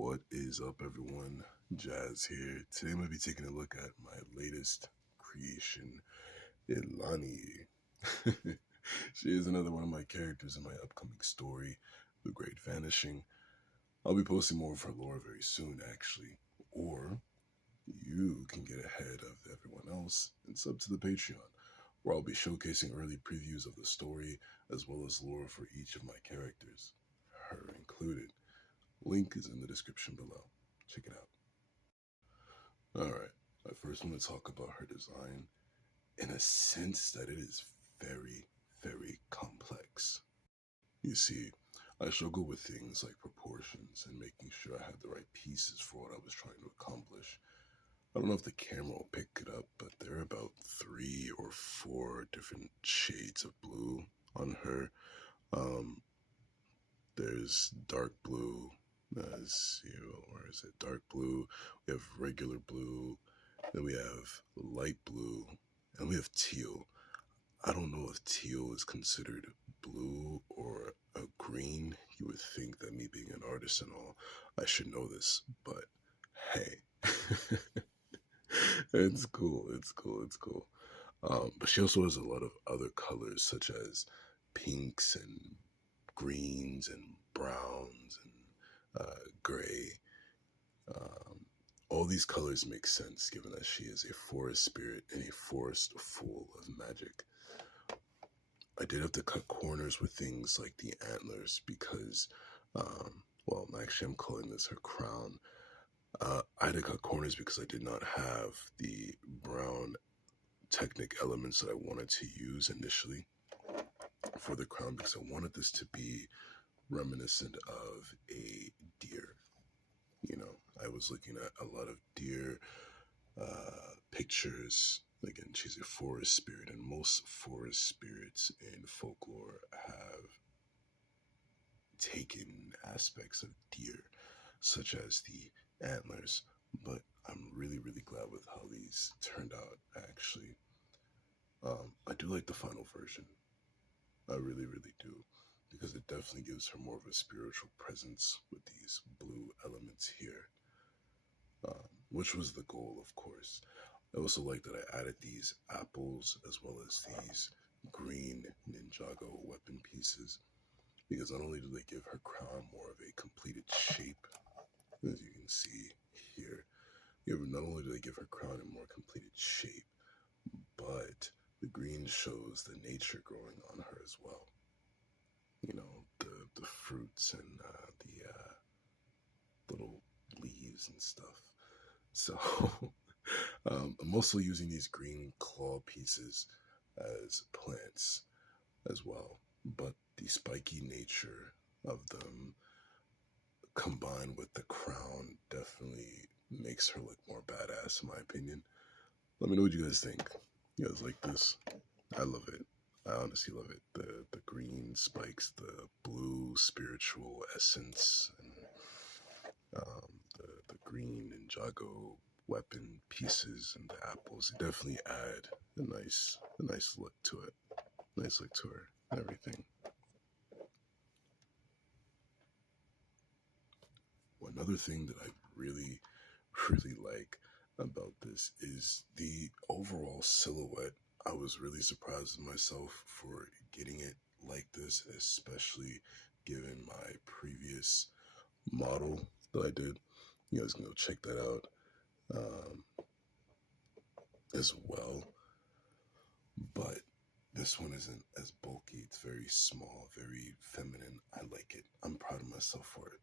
What is up, everyone? Jazz here. Today I'm going to be taking a look at my latest creation, Ilani. She is another one of my characters in my upcoming story, The Great Vanishing. I'll be posting more of her lore very soon, actually. Or you can get ahead of everyone else and sub to the Patreon, where I'll be showcasing early previews of the story as well as lore for each of my characters, her included. Link is in the description below. Check it out. Alright, I first want to talk about her design in a sense that it is very, very complex. You see, I struggle with things like proportions and making sure I had the right pieces for what I was trying to accomplish. I don't know if the camera will pick it up, but there are about 3 or 4 different shades of blue on her. There's dark blue. Let's see, where is it? Dark blue. We have regular blue. Then we have light blue, and we have teal. I don't know if teal is considered blue or a green. You would think that me being an artist and all, I should know this, but hey, it's cool. It's cool. It's cool. But she also has a lot of other colors, such as pinks and greens and browns and gray. All these colors make sense given that she is a forest spirit in a forest full of magic. I did have to cut corners with things like the antlers because, well, actually, I'm calling this her crown. I had to cut corners because I did not have the brown Technic elements that I wanted to use initially for the crown because I wanted this to be reminiscent of a deer. You know, I was looking at a lot of deer pictures. Again, she's a forest spirit, and most forest spirits in folklore have taken aspects of deer, such as the antlers. But I'm really, really glad with how these turned out, actually. I do like the final version. I really, really do. Because it definitely gives her more of a spiritual presence with these blue elements here. Which was the goal, of course. I also like that I added these apples as well as these green Ninjago weapon pieces. Because not only do they give her crown more of a completed shape, as you can see here, not only do they give her crown a more completed shape, but the green shows the nature growing on her as well. You know, the fruits and the little leaves and stuff. So I'm also using these green claw pieces as plants as well. But the spiky nature of them combined with the crown definitely makes her look more badass in my opinion. Let me know what you guys think. You guys like this? I love it. I honestly love it. The green spikes, the blue spiritual essence, and the green Ninjago weapon pieces and the apples. They definitely add a nice look to it. Nice look to her and everything. Another thing that I really, really like about this is the overall silhouette. I was really surprised with myself for getting it like this, especially given my previous model that I did. You guys can go check that out as well. But this one isn't as bulky. It's very small, very feminine. I like it. I'm proud of myself for it.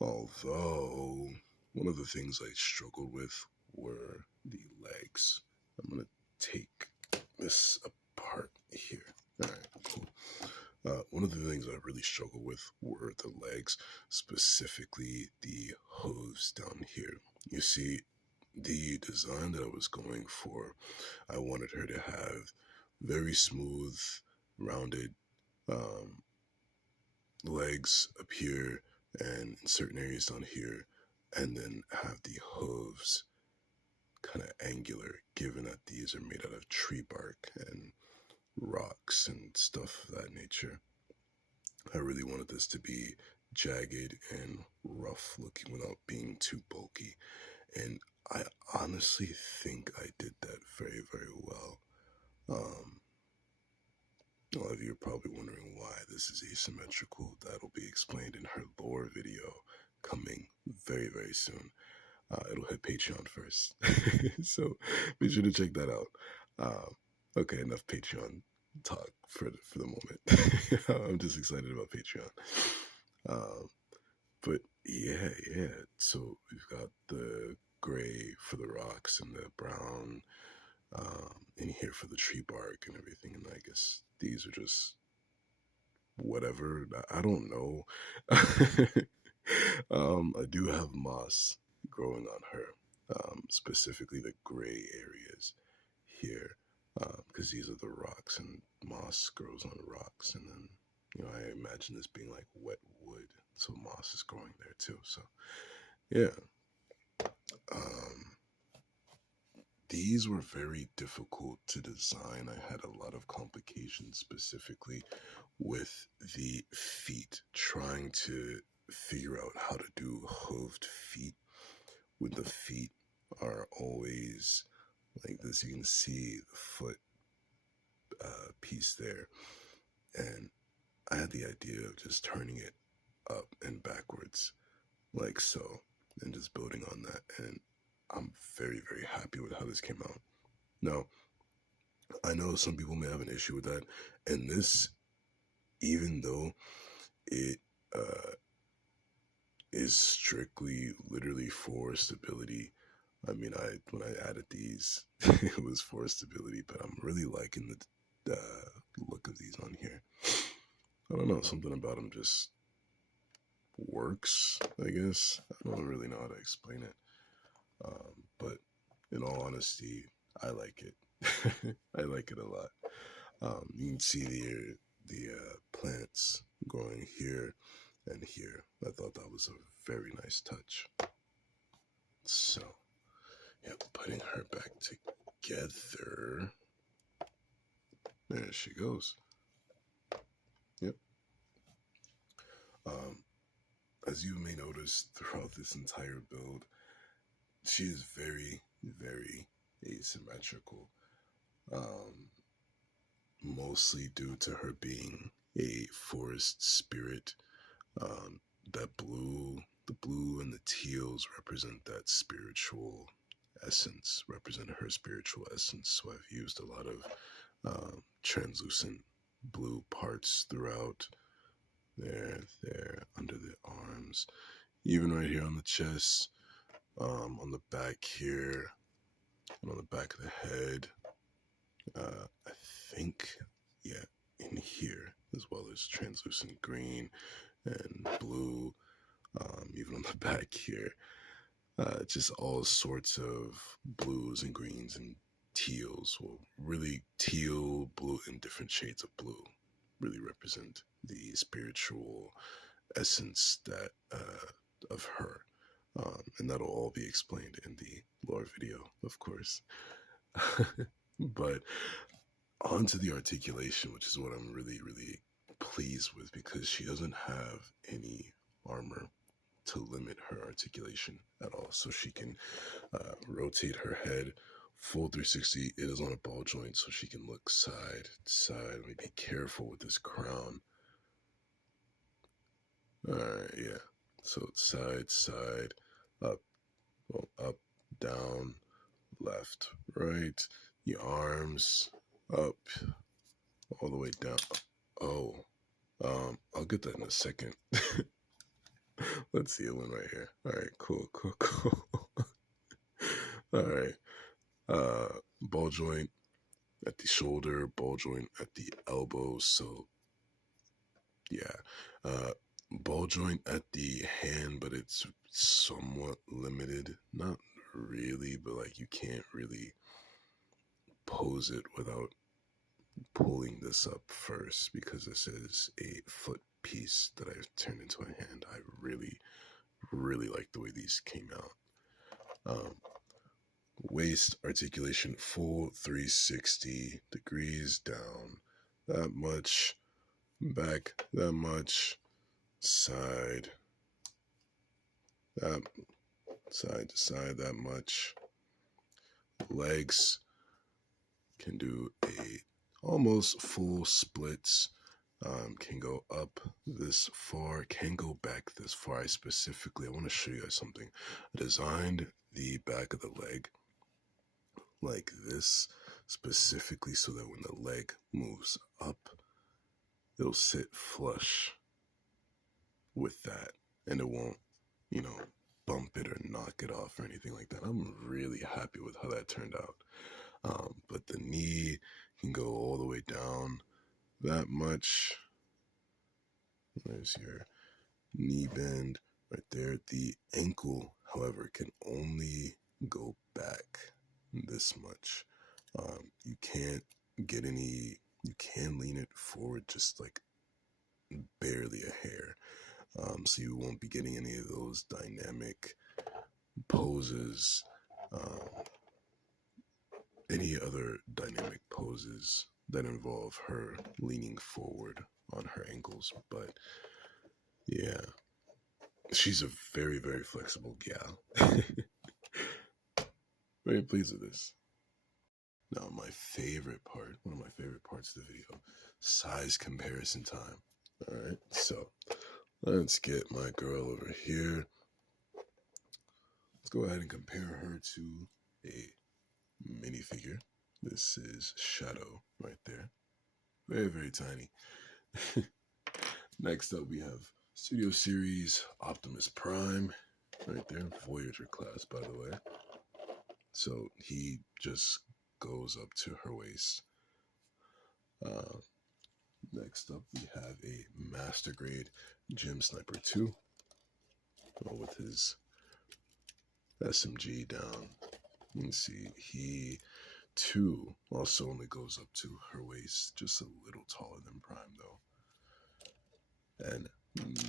Although, one of the things I struggled with were the legs. I'm going to take this apart here. All right, cool. One of the things I really struggled with were the legs, specifically the hooves down here. You see, the design that I was going for, I wanted her to have very smooth, rounded legs up here and in certain areas down here, and then have the hooves kind of angular, given that these are made out of tree bark and rocks and stuff of that nature. I really wanted this to be jagged and rough looking without being too bulky. And I honestly think I did that very, very well. Um, a lot of you are probably wondering why this is asymmetrical. That'll be explained in her lore video coming very, very soon. It'll hit Patreon first. So be sure to check that out. Okay, enough Patreon talk for the moment. I'm just excited about Patreon. But yeah. So we've got the gray for the rocks and the brown in here for the tree bark and everything. And I guess these are just whatever. I don't know. I do have moss growing on her, specifically the gray areas here, because these are the rocks and moss grows on rocks. And then, I imagine this being like wet wood, so moss is growing there too. So, yeah. These were very difficult to design. I had a lot of complications, specifically with the feet, trying to figure out how to do hooved feet when the feet are always like this. You can see the foot piece there. And I had the idea of just turning it up and backwards, like so, and just building on that. And I'm very, very happy with how this came out. Now, I know some people may have an issue with that. And this, even though it is strictly literally for stability. I mean, when I added these, it was for stability, but I'm really liking the look of these on here. I don't know, something about them just works, I guess. I don't really know how to explain it. But in all honesty, I like it. I like it a lot. You can see the plants growing here and here. I thought that was a very nice touch. So, yeah, putting her back together. There she goes. Yep. As you may notice throughout this entire build, she is very, very asymmetrical. Mostly due to her being a forest spirit. The blue and the teals represent that spiritual essence, represent her spiritual essence. So I've used a lot of translucent blue parts throughout. There, under the arms, even right here on the chest, on the back here, and on the back of the head. I think, yeah, in here, as well as translucent green and blue, even on the back here. Just all sorts of blues and greens and teals. Well, really teal, blue, and different shades of blue really represent the spiritual essence that of her. And that'll all be explained in the lore video, of course. But onto the articulation, which is what I'm really, really pleased with, because she doesn't have any armor to limit her articulation at all. So she can rotate her head full 360. It is on a ball joint, so she can look side to side. Let me be careful with this crown. Alright, yeah. So side, up, up, down, left, right. The arms up, all the way down. Oh, I'll get that in a second. Let's see a one right here. All right, cool. All right, ball joint at the shoulder, ball joint at the elbow. So yeah, ball joint at the hand, but it's somewhat limited. Not really, but like you can't really pose it without pulling this up first, because this is a foot piece that I've turned into a hand. I really, really like the way these came out. Waist articulation, full 360 degrees down, that much, back that much, side, that side to side, that much. Legs can do a almost full splits. Can go up this far, can go back this far. I want to show you guys something. I designed the back of the leg like this specifically so that when the leg moves up, it'll sit flush with that and it won't, bump it or knock it off or anything like that. I'm really happy with how that turned out. But the knee can go all the way down that much. There's your knee bend right there. The ankle, however, can only go back this much. You can't get any, you can lean it forward just like barely a hair. So you won't be getting any of those dynamic poses, any other dynamic poses that involve her leaning forward on her ankles. But yeah, she's a very, very flexible gal. Very pleased with this. Now, my favorite part, one of my favorite parts of the video, size comparison time. All right, so let's get my girl over here. Let's go ahead and compare her to a minifigure. This is Shadow right there. Very, very tiny. Next up, we have Studio Series Optimus Prime right there. Voyager class, by the way. So he just goes up to her waist. Next up, we have a Master Grade Gym Sniper 2 with his SMG down. You can see he too also only goes up to her waist, just a little taller than Prime though. And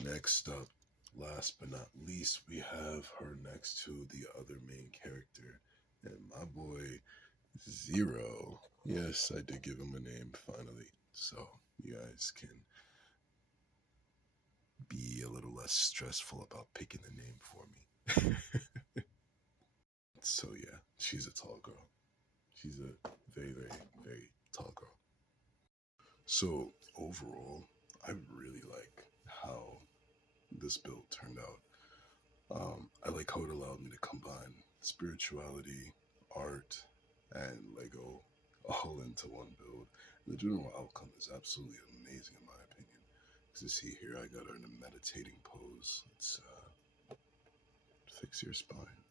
next up, last but not least, we have her next to the other main character, and my boy Zero. Yes, I did give him a name finally, so you guys can be a little less stressful about picking the name for me. So yeah, she's a tall girl. She's a very, very, very tall girl. So overall, I really like how this build turned out. I like how it allowed me to combine spirituality, art, and Lego all into one build. The general outcome is absolutely amazing in my opinion. As you see here, I got her in a meditating pose. Let's fix your spine.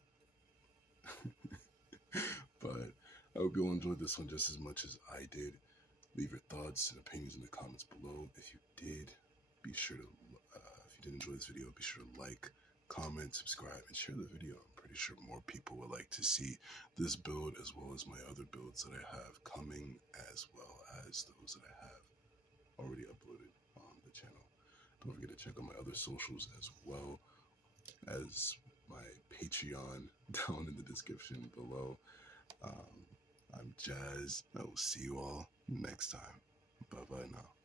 But I hope you all enjoyed this one just as much as I did. Leave your thoughts and opinions in the comments below. If you did, be sure to, if you did enjoy this video, be sure to like, comment, subscribe, and share the video. I'm pretty sure more people would like to see this build as well as my other builds that I have coming, as well as those that I have already uploaded on the channel. Don't forget to check out my other socials as well as my Patreon down in the description below. I'm Jazz. I will see you all next time. Bye bye now.